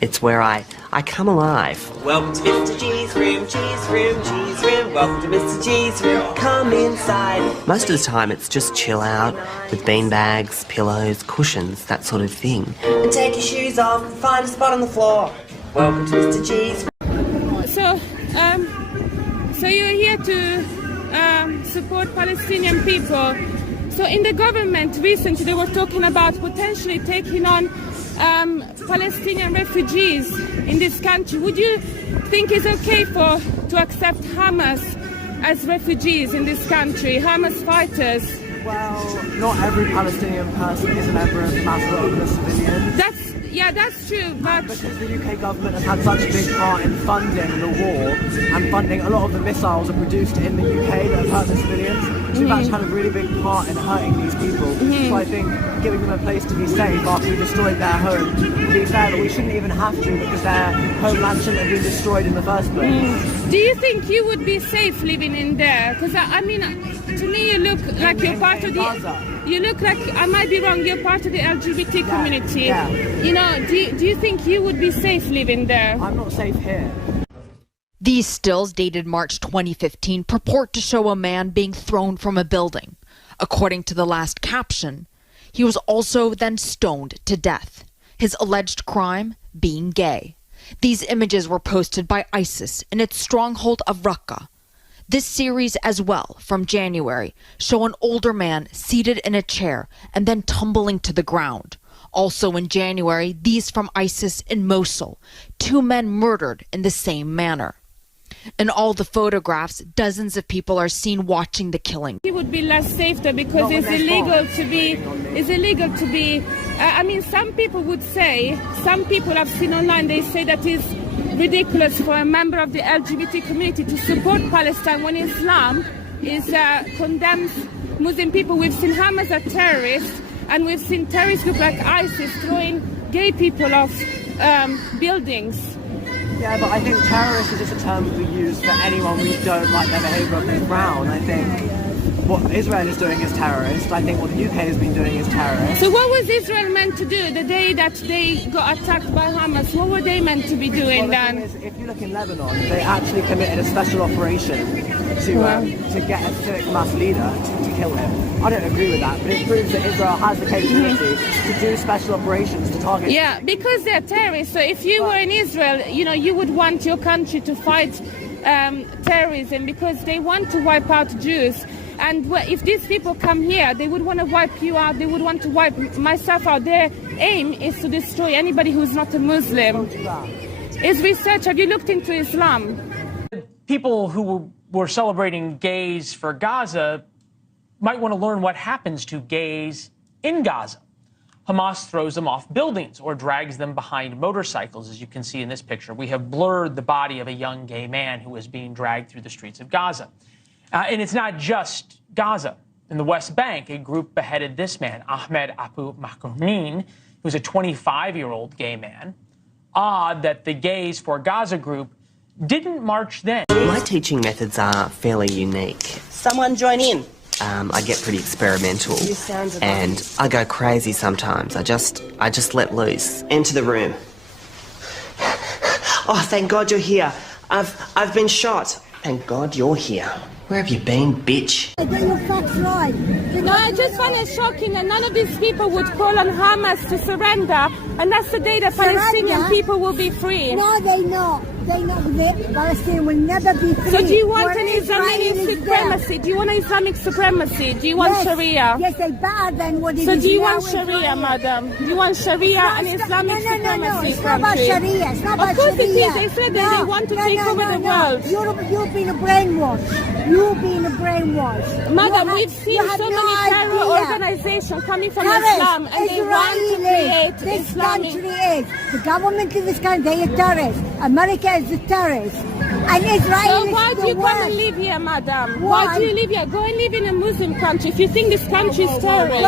It's where I come alive. Welcome to Mr. G's room, G's room, G's room. Welcome to Mr. G's room, come inside. Most of the time it's just chill out with beanbags, pillows, cushions, that sort of thing. And take your shoes off and find a spot on the floor. Welcome to Mr. G's room. So you're here to support Palestinian people. So in the government recently they were talking about potentially taking on Palestinian refugees in this country. Would you think it's okay to accept Hamas as refugees in this country, Hamas fighters? Well, not every Palestinian person is a member of Hamas or other civilians. That's true, but because the UK government has had such a big part in funding the war and funding a lot of the missiles are produced in the UK that have hurt the civilians, we've actually had a really big part in hurting these people. So I think giving them a place to be safe after we destroyed their home would be fair, but we shouldn't even have to because their homeland shouldn't have been destroyed in the first place. Do you think you would be safe living in there? Because I mean, to me you look like you're part of the... Gaza. You look like, I might be wrong, you're part of the LGBT community. Yeah. You know, do you think you would be safe living there? I'm not safe here. These stills, dated March 2015, purport to show a man being thrown from a building. According to the last caption, he was also then stoned to death. His alleged crime, being gay. These images were posted by ISIS in its stronghold of Raqqa. This series as well, from January, show an older man seated in a chair and then tumbling to the ground. Also in January, these from ISIS in Mosul, 2 men murdered in the same manner. In all the photographs, dozens of people are seen watching the killing. He would be less safe there because it's illegal to be, I mean, some people would say, some people I've seen online, they say that it's ridiculous for a member of the LGBT community to support Palestine when Islam condemns Muslim people. We've seen Hamas as terrorists, and we've seen terrorist groups like ISIS throwing gay people off buildings. Yeah, but I think terrorist is just a term we use for anyone we don't like their behaviour on this ground. I think what Israel is doing is terrorist. I think what the UK has been doing is terrorist. So what was Israel meant to do the day that they got attacked by Hamas? What were they meant to be doing then? The thing is, if you look in Lebanon, they actually committed a special operation to get a civic Hamas leader to kill him. I don't agree with that, but it proves that Israel has the capability to do special operations to target... Yeah, because they're terrorists. So if you were in Israel, you know, you would want your country to fight terrorism because they want to wipe out Jews. And if these people come here, they would want to wipe you out. They would want to wipe myself out. Their aim is to destroy anybody who's not a Muslim. Is research, have you looked into Islam? People who were celebrating gays for Gaza might want to learn what happens to gays in Gaza. Hamas throws them off buildings or drags them behind motorcycles, as you can see in this picture. We have blurred the body of a young gay man who is being dragged through the streets of Gaza. And it's not just Gaza. In the West Bank, a group beheaded this man, Ahmed Abu Makhroumin, who's a 25-year-old gay man. Odd that the Gays for Gaza group didn't march then. My teaching methods are fairly unique. Someone join in. I get pretty experimental and I go crazy sometimes. I just let loose. Enter the room. Oh, thank God you're here. I've been shot. Thank God you're here. Where have you been, bitch? I got your facts right. No, I just find it shocking that none of these people would call on Hamas to surrender, and that's the day that Palestinian people will be free. No, they not. They not. Palestine will never be free. So do you want an Islamic supremacy? Do you want Islamic supremacy? Do you want Sharia? Yes, they better than what it is. So do you want Sharia, Sharia, madam? Do you want Sharia and Islamic supremacy? No, it's not about Sharia. It's not about Sharia. Of course it is. They said that they want to take over the world. You've been a brainwash. You've been a brainwash. Madam, we've seen so many terror organizations coming from Islam, and they want to create this Islamic. country is. The government in this country, they are terrorists. America is a terrorist. And Israel So why do you come and live here, madam? Why do you live here? Go and live in a Muslim country if you think this country is terrorist.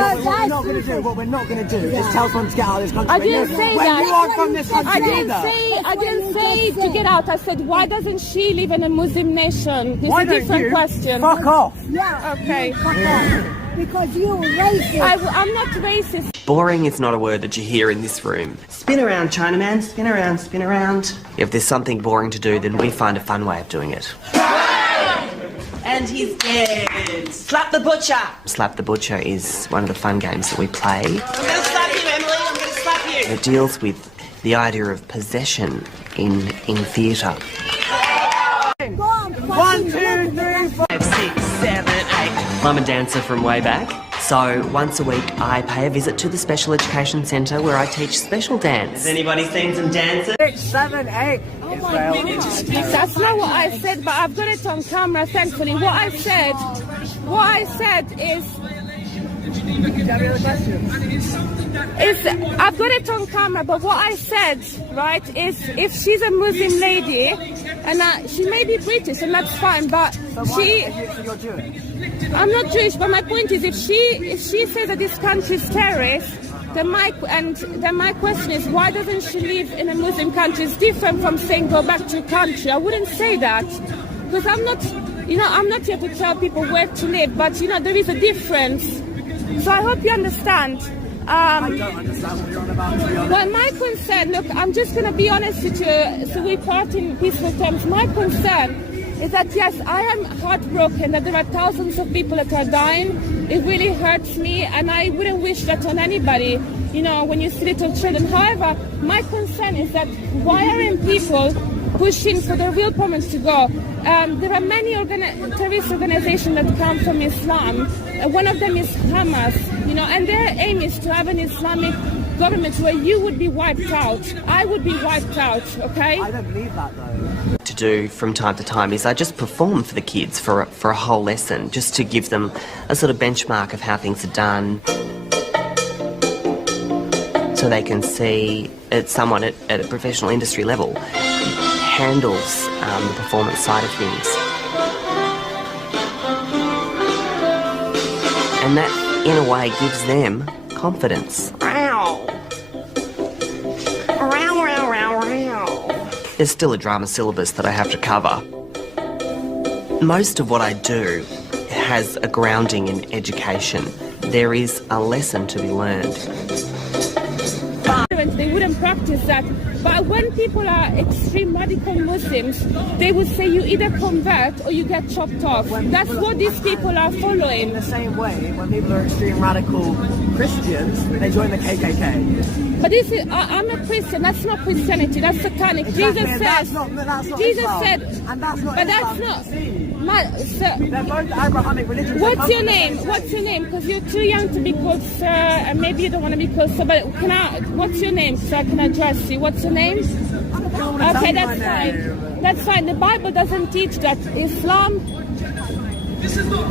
What we're not going to do is tell someone to get out of this country. I didn't say when that. You are from this country I didn't say to get out. I said, why doesn't she live in a Muslim nation? It's a different question. Fuck off. Yeah. Okay. Fuck off. Because you're racist. I'm not racist. Boring is not a word that you hear in this room. Spin around, Chinaman, spin around, spin around. If there's something boring to do, then we find a fun way of doing it. And he's dead. Slap the butcher. Slap the butcher is one of the fun games that we play. I'm going to slap you, Emily. I'm going to slap you. It deals with the idea of possession in theatre. 1, 2, 3, 4. 5, 6, 7, 8. I'm a dancer from way back. So once a week I pay a visit to the Special Education Centre where I teach special dance. Has anybody seen some dancing? 6, 7, 8. Oh my goodness. That's not what I said, but I've got it on camera, thankfully. What I said is... I've got it on camera, but what I said, right, is if she's a Muslim lady, and she may be British, and that's fine, but You're Jewish? I'm not Jewish, but my point is, if she says that this country is terrorist, then my question is, why doesn't she live in a Muslim country? It's different from saying go back to your country. I wouldn't say that, because I'm not here to tell people where to live, but there is a difference. So I hope you understand. I don't understand what you're on about, to be honest. Well, my concern, look, I'm just going to be honest with you, so we part in peaceful terms. My concern is that, yes, I am heartbroken that there are thousands of people that are dying. It really hurts me, and I wouldn't wish that on anybody, when you see little children. However, my concern is that why aren't people pushing for the real problems to go? There are many terrorist organizations that come from Islam. One of them is Hamas, and their aim is to have an Islamic government where you would be wiped out. I would be wiped out, okay? I don't believe that, though. To do from time to time is I just perform for the kids for a whole lesson, just to give them a sort of benchmark of how things are done, so they can see someone at a professional industry level handles the performance side of things. And that, in a way, gives them confidence. There's still a drama syllabus that I have to cover. Most of what I do has a grounding in education. There is a lesson to be learned. They wouldn't practice that. But when people are extreme radical Muslims, they would say you either convert or you get chopped off. That's what these people are following. In the same way, when people are extreme radical Christians, they join the KKK. But I'm a Christian. That's not Christianity. That's satanic. Exactly. Jesus said. That's not Jesus Islam. said. And that's not But Islam. that's not. They're both Abrahamic religions. What's your name? What's your name? Because you're too young to be called sir, and maybe you don't want to be called sir. But what's your name so I can address you? What's your name? Okay, that's fine. That's fine. The Bible doesn't teach that. Islam. No,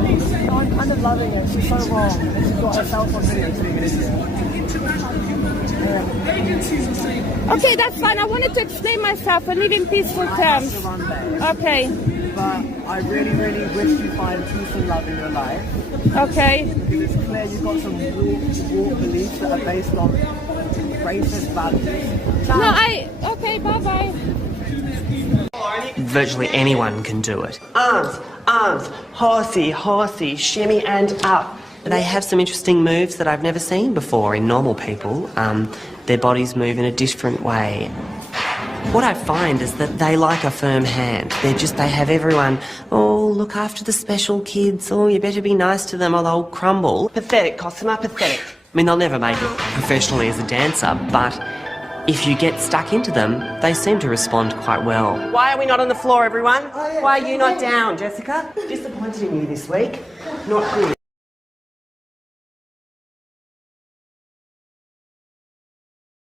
I'm kind of loving it. She's so wrong. And she's got herself on video being an idiot. Okay, that's fine. I wanted to explain myself and live in peaceful terms. Okay. But I really, really wish you find peace and love in your life. Okay. Because it's clear you've got some warped beliefs that are based on racist values. Okay, bye-bye. Virtually anyone can do it. Arms, horsey, shimmy and up. They have some interesting moves that I've never seen before in normal people. Their bodies move in a different way. What I find is that they like a firm hand. They have everyone, look after the special kids, you better be nice to them or they'll crumble. Pathetic, Cosima, pathetic. I mean, they'll never make it professionally as a dancer, but if you get stuck into them, they seem to respond quite well. Why are we not on the floor, everyone? Why are you not down, Jessica? Disappointed in you this week. Not good.